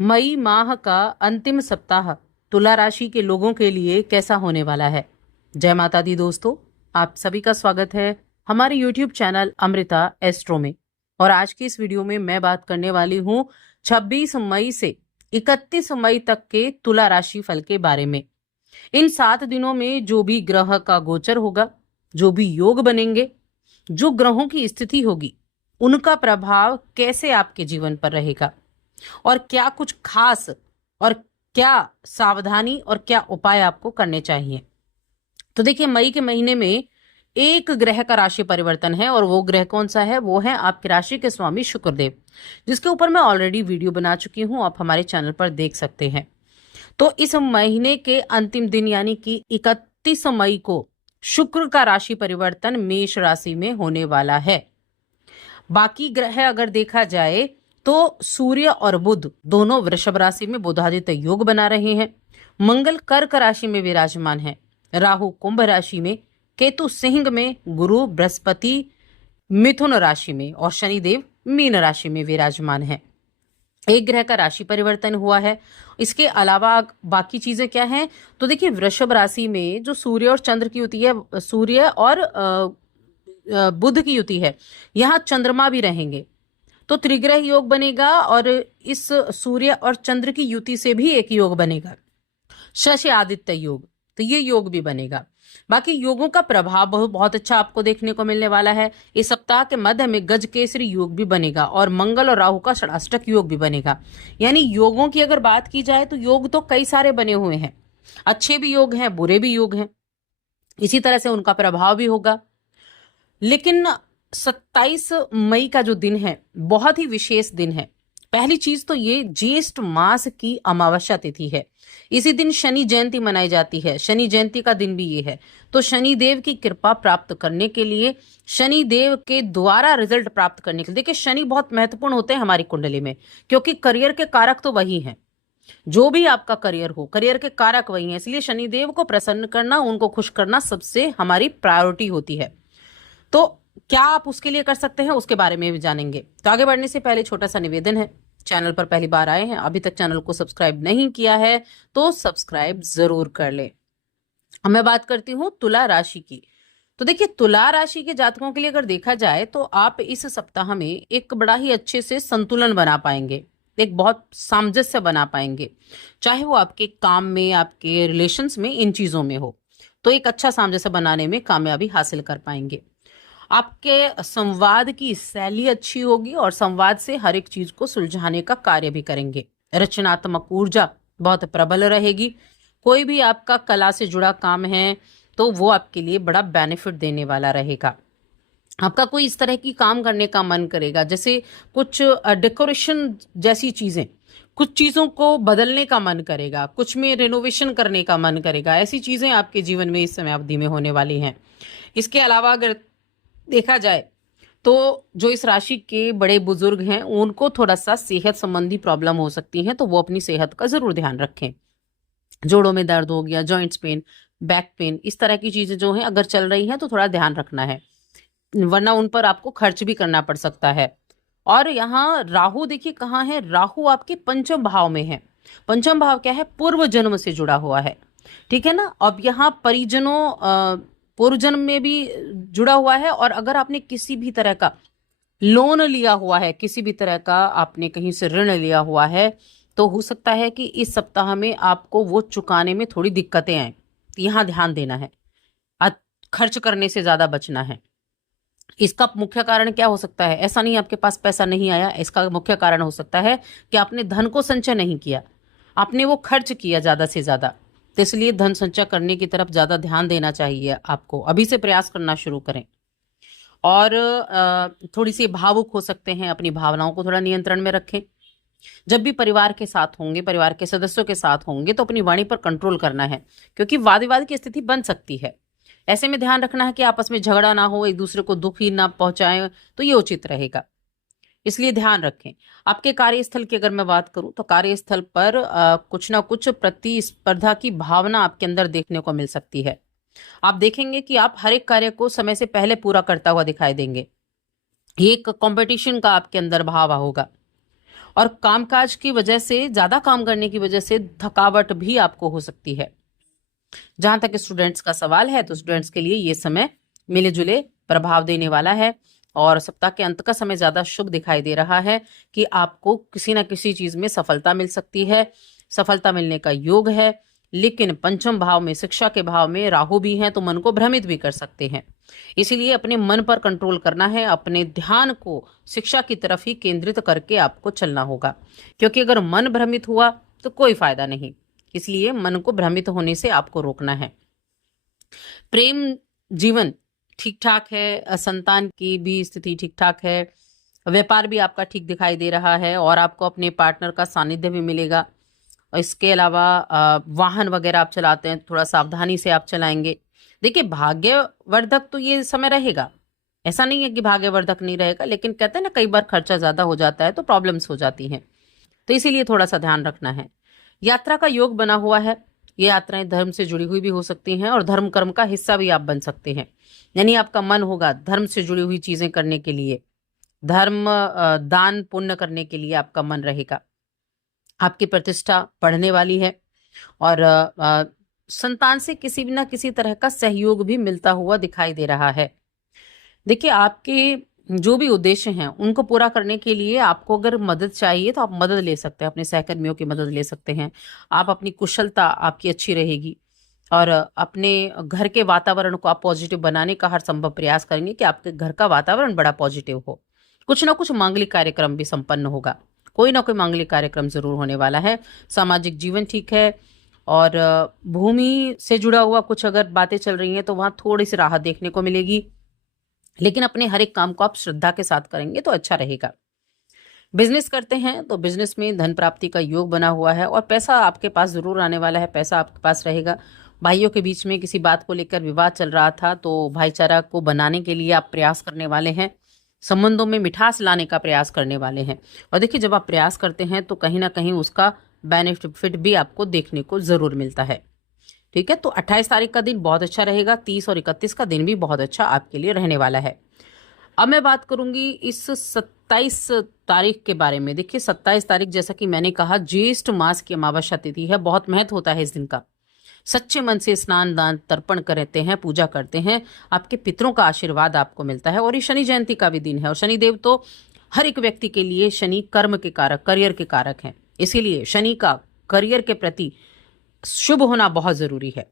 मई माह का अंतिम सप्ताह तुला राशि के लोगों के लिए कैसा होने वाला है। जय माता दी दोस्तों, आप सभी का स्वागत है हमारे YouTube चैनल अमृता एस्ट्रो में। और आज की इस वीडियो में मैं बात करने वाली हूँ 26 मई से 31 मई तक के तुला राशि फल के बारे में। इन 7 दिनों में जो भी ग्रह का गोचर होगा, जो भी योग बनेंगे, जो ग्रहों की स्थिति होगी, उनका प्रभाव कैसे आपके जीवन पर रहेगा और क्या कुछ खास और क्या सावधानी और क्या उपाय आपको करने चाहिए। तो देखिए, मई के महीने में एक ग्रह का राशि परिवर्तन है और वो ग्रह कौन सा है? वो है आपकी राशि के स्वामी शुक्रदेव, जिसके ऊपर मैं ऑलरेडी वीडियो बना चुकी हूं, आप हमारे चैनल पर देख सकते हैं। तो इस महीने के अंतिम दिन यानी कि 31 मई को शुक्र का राशि परिवर्तन मेष राशि में होने वाला है। बाकी ग्रह अगर देखा जाए तो सूर्य और बुध दोनों वृषभ राशि में बुधादित्य योग बना रहे हैं। मंगल कर्क राशि में विराजमान है, राहु कुंभ राशि में, केतु सिंह में, गुरु बृहस्पति मिथुन राशि में और शनिदेव मीन राशि में विराजमान है। एक ग्रह का राशि परिवर्तन हुआ है। इसके अलावा बाकी चीजें क्या हैं? तो देखिए, वृषभ राशि में जो सूर्य और चंद्र की युति है, सूर्य और बुध की युति है, यहाँ चंद्रमा भी रहेंगे, तो त्रिग्रह योग बनेगा। और इस सूर्य और चंद्र की युति से भी एक योग बनेगा, शशि आदित्य योग, तो ये योग भी बनेगा। बाकी योगों का प्रभाव बहुत अच्छा आपको देखने को मिलने वाला है। इस सप्ताह के मध्य में गज केसरी योग भी बनेगा और मंगल और राहु का षडाष्टक योग भी बनेगा। यानी योगों की अगर बात की जाए तो योग तो कई सारे बने हुए हैं, अच्छे भी योग हैं, बुरे भी योग हैं, इसी तरह से उनका प्रभाव भी होगा। लेकिन 27 मई का जो दिन है बहुत ही विशेष दिन है। पहली चीज तो ये ज्येष्ठ मास की अमावस्या तिथि है। इसी दिन शनि जयंती मनाई जाती है, शनि जयंती का दिन भी ये है। तो शनि देव की कृपा प्राप्त करने के लिए, शनि देव के द्वारा रिजल्ट प्राप्त करने के लिए, देखिए शनि बहुत महत्वपूर्ण होते हैं हमारी कुंडली में, क्योंकि करियर के कारक तो वही हैं। जो भी आपका करियर हो, करियर के कारक वही हैं। इसलिए शनि देव को प्रसन्न करना, उनको खुश करना सबसे हमारी प्रायोरिटी होती है। तो क्या आप उसके लिए कर सकते हैं, उसके बारे में भी जानेंगे। तो आगे बढ़ने से पहले छोटा सा निवेदन है, चैनल पर पहली बार आए हैं, अभी तक चैनल को सब्सक्राइब नहीं किया है तो सब्सक्राइब जरूर कर ले। अब मैं बात करती हूँ तुला राशि की। तो देखिए, तुला राशि के जातकों के लिए अगर देखा जाए तो आप इस सप्ताह में एक बड़ा ही अच्छे से संतुलन बना पाएंगे, एक बहुत सामंजस्य बना पाएंगे, चाहे वो आपके काम में, आपके रिलेशंस में, इन चीजों में हो, तो एक अच्छा सामंजस्य बनाने में कामयाबी हासिल कर पाएंगे। आपके संवाद की शैली अच्छी होगी और संवाद से हर एक चीज को सुलझाने का कार्य भी करेंगे। रचनात्मक ऊर्जा बहुत प्रबल रहेगी। कोई भी आपका कला से जुड़ा काम है तो वो आपके लिए बड़ा बेनिफिट देने वाला रहेगा। आपका कोई इस तरह की काम करने का मन करेगा, जैसे कुछ डेकोरेशन जैसी चीजें, कुछ चीजों को बदलने का मन करेगा, कुछ में रेनोवेशन करने का मन करेगा। ऐसी चीजें आपके जीवन में इस समय अवधि में होने वाली हैं। इसके अलावा अगर देखा जाए तो जो इस राशि के बड़े बुजुर्ग हैं उनको थोड़ा सा सेहत संबंधी प्रॉब्लम हो सकती है, तो वो अपनी सेहत का जरूर ध्यान रखें। जोड़ों में दर्द हो गया, जॉइंट्स पेन, बैक पेन, इस तरह की चीजें जो हैं अगर चल रही हैं तो थोड़ा ध्यान रखना है, वरना उन पर आपको खर्च भी करना पड़ सकता है। और यहाँ राहु देखिए कहाँ है, राहु आपके पंचम भाव में है। पंचम भाव क्या है? पूर्व जन्म से जुड़ा हुआ है, ठीक है ना। अब यहाँ परिजनों पूर्व जन्म में भी जुड़ा हुआ है। और अगर आपने किसी भी तरह का लोन लिया हुआ है, किसी भी तरह का आपने कहीं से ऋण लिया हुआ है, तो हो सकता है कि इस सप्ताह में आपको वो चुकाने में थोड़ी दिक्कतें आए। यहाँ ध्यान देना है, खर्च करने से ज्यादा बचना है। इसका मुख्य कारण क्या हो सकता है? ऐसा नहीं आपके पास पैसा नहीं आया, इसका मुख्य कारण हो सकता है कि आपने धन को संचय नहीं किया, आपने वो खर्च किया ज्यादा से ज्यादा। तो इसलिए धन संचय करने की तरफ ज्यादा ध्यान देना चाहिए आपको, अभी से प्रयास करना शुरू करें। और थोड़ी सी भावुक हो सकते हैं, अपनी भावनाओं को थोड़ा नियंत्रण में रखें। जब भी परिवार के साथ होंगे, परिवार के सदस्यों के साथ होंगे, तो अपनी वाणी पर कंट्रोल करना है, क्योंकि वाद विवाद की स्थिति बन सकती है। ऐसे में ध्यान रखना है कि आपस में झगड़ा ना हो, एक दूसरे को दुख ही ना पहुंचाएं, तो ये उचित रहेगा, इसलिए ध्यान रखें। आपके कार्यस्थल की अगर मैं बात करूं तो कार्यस्थल पर कुछ ना कुछ प्रतिस्पर्धा की भावना आपके अंदर देखने को मिल सकती है। आप देखेंगे कि आप हर एक कार्य को समय से पहले पूरा करता हुआ दिखाई देंगे, एक कंपटीशन का आपके अंदर भाव होगा। और कामकाज की वजह से, ज्यादा काम करने की वजह से थकावट भी आपको हो सकती है। जहां तक स्टूडेंट्स का सवाल है तो स्टूडेंट्स के लिए ये समय मिले जुले प्रभाव देने वाला है और सप्ताह के अंत का समय ज्यादा शुभ दिखाई दे रहा है कि आपको किसी ना किसी चीज में सफलता मिल सकती है, सफलता मिलने का योग है। लेकिन पंचम भाव में, शिक्षा के भाव में राहु भी हैं तो मन को भ्रमित भी कर सकते हैं। इसीलिए अपने मन पर कंट्रोल करना है, अपने ध्यान को शिक्षा की तरफ ही केंद्रित करके आपको चलना होगा, क्योंकि अगर मन भ्रमित हुआ तो कोई फायदा नहीं। इसलिए मन को भ्रमित होने से आपको रोकना है। प्रेम जीवन ठीक ठाक है, संतान की भी स्थिति ठीक ठाक है, व्यापार भी आपका ठीक दिखाई दे रहा है और आपको अपने पार्टनर का सानिध्य भी मिलेगा। और इसके अलावा वाहन वगैरह आप चलाते हैं, थोड़ा सावधानी से आप चलाएंगे। देखिए, भाग्यवर्धक तो ये समय रहेगा, ऐसा नहीं है कि भाग्यवर्धक नहीं रहेगा, लेकिन कहते हैं ना कई बार खर्चा ज्यादा हो जाता है तो प्रॉब्लम्स हो जाती हैं, तो इसीलिए थोड़ा सा ध्यान रखना है। यात्रा का योग बना हुआ है, ये यात्राएं धर्म से जुड़ी हुई भी हो सकती हैं और धर्म कर्म का हिस्सा भी आप बन सकते हैं। यानी आपका मन होगा धर्म से जुड़ी हुई चीजें करने के लिए, धर्म दान पुण्य करने के लिए आपका मन रहेगा। आपकी प्रतिष्ठा बढ़ने वाली है और संतान से किसी भी ना किसी तरह का सहयोग भी मिलता हुआ दिखाई दे रहा है। देखिए, आपके जो भी उद्देश्य हैं उनको पूरा करने के लिए आपको अगर मदद चाहिए तो आप मदद ले सकते हैं, अपने सहकर्मियों की मदद ले सकते हैं। आप अपनी कुशलता आपकी अच्छी रहेगी और अपने घर के वातावरण को आप पॉजिटिव बनाने का हर संभव प्रयास करेंगे कि आपके घर का वातावरण बड़ा पॉजिटिव हो। कुछ ना कुछ मांगलिक कार्यक्रम भी संपन्न होगा, कोई ना कोई मांगलिक कार्यक्रम जरूर होने वाला है। सामाजिक जीवन ठीक है और भूमि से जुड़ा हुआ कुछ अगर बातें चल रही हैं तो वहां थोड़ी सी राहत देखने को मिलेगी, लेकिन अपने हर एक काम को आप श्रद्धा के साथ करेंगे तो अच्छा रहेगा। बिजनेस करते हैं तो बिजनेस में धन प्राप्ति का योग बना हुआ है और पैसा आपके पास जरूर आने वाला है, पैसा आपके पास रहेगा। भाइयों के बीच में किसी बात को लेकर विवाद चल रहा था तो भाईचारा को बनाने के लिए आप प्रयास करने वाले हैं, संबंधों में मिठास लाने का प्रयास करने वाले हैं। और देखिए, जब आप प्रयास करते हैं तो कहीं ना कहीं उसका बेनिफिट भी आपको देखने को जरूर मिलता है। ठीक है, तो 28 तारीख का दिन बहुत अच्छा रहेगा, 30 और 31 का दिन भी बहुत अच्छा आपके लिए रहने वाला है। अब मैं बात करूंगी इस 27 तारीख के बारे में। देखिए, 27 तारीख जैसा कि मैंने कहा ज्येष्ठ मास की अमावस्या तिथि है, बहुत महत्व होता है इस दिन का। सच्चे मन से स्नान दान तर्पण करते हैं, पूजा करते हैं, आपके पितरों का आशीर्वाद आपको मिलता है। और ये शनि जयंती का भी दिन है और शनिदेव तो हर एक व्यक्ति के लिए शनि कर्म के कारक, करियर के कारक हैं। इसीलिए शनि का करियर के प्रति शुभ होना बहुत जरूरी है।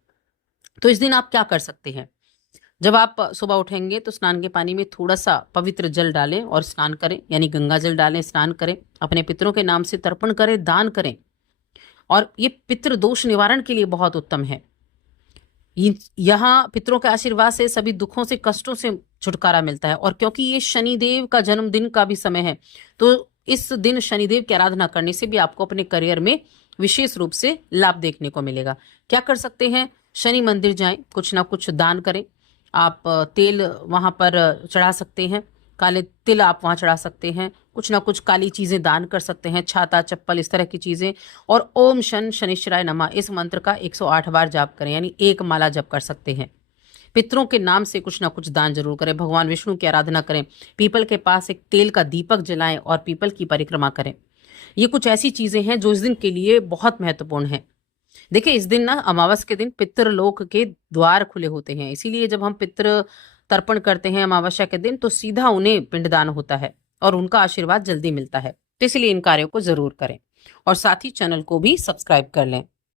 तो इस दिन आप क्या कर सकते हैं? जब आप सुबह उठेंगे तो स्नान के पानी में थोड़ा सा पवित्र जल डालें और स्नान करें, यानी गंगा जल डालें, स्नान करें, अपने पितरों के नाम से तर्पण करें, दान करें। और ये पितृ दोष निवारण के लिए बहुत उत्तम है। यहाँ पितरों के आशीर्वाद से सभी दुखों से, कष्टों से छुटकारा मिलता है। और क्योंकि ये शनिदेव का जन्मदिन का भी समय है तो इस दिन शनिदेव की आराधना करने से भी आपको अपने करियर में विशेष रूप से लाभ देखने को मिलेगा। क्या कर सकते हैं? शनि मंदिर जाएं, कुछ ना कुछ दान करें। आप तेल वहां पर चढ़ा सकते हैं, काले तिल आप वहां चढ़ा सकते हैं, कुछ ना कुछ काली चीजें दान कर सकते हैं, छाता, चप्पल, इस तरह की चीजें। और ओम शन शनिश्चराय नमः इस मंत्र का 108 बार जाप करें, यानी एक माला जप कर सकते हैं। पितरों के नाम से कुछ ना कुछ दान जरूर करें, भगवान विष्णु की आराधना करें, पीपल के पास एक तेल का दीपक जलाएं और पीपल की परिक्रमा करें। ये कुछ ऐसी चीजें हैं जो इस दिन के लिए बहुत महत्वपूर्ण है। देखिए, इस दिन ना अमावस के दिन पितृलोक के द्वार खुले होते हैं, इसीलिए जब हम पितृ तर्पण करते हैं अमावस्या के दिन तो सीधा उन्हें पिंडदान होता है और उनका आशीर्वाद जल्दी मिलता है। तो इसलिए इन कार्यों को जरूर करें और साथ ही चैनल को भी सब्सक्राइब कर लें।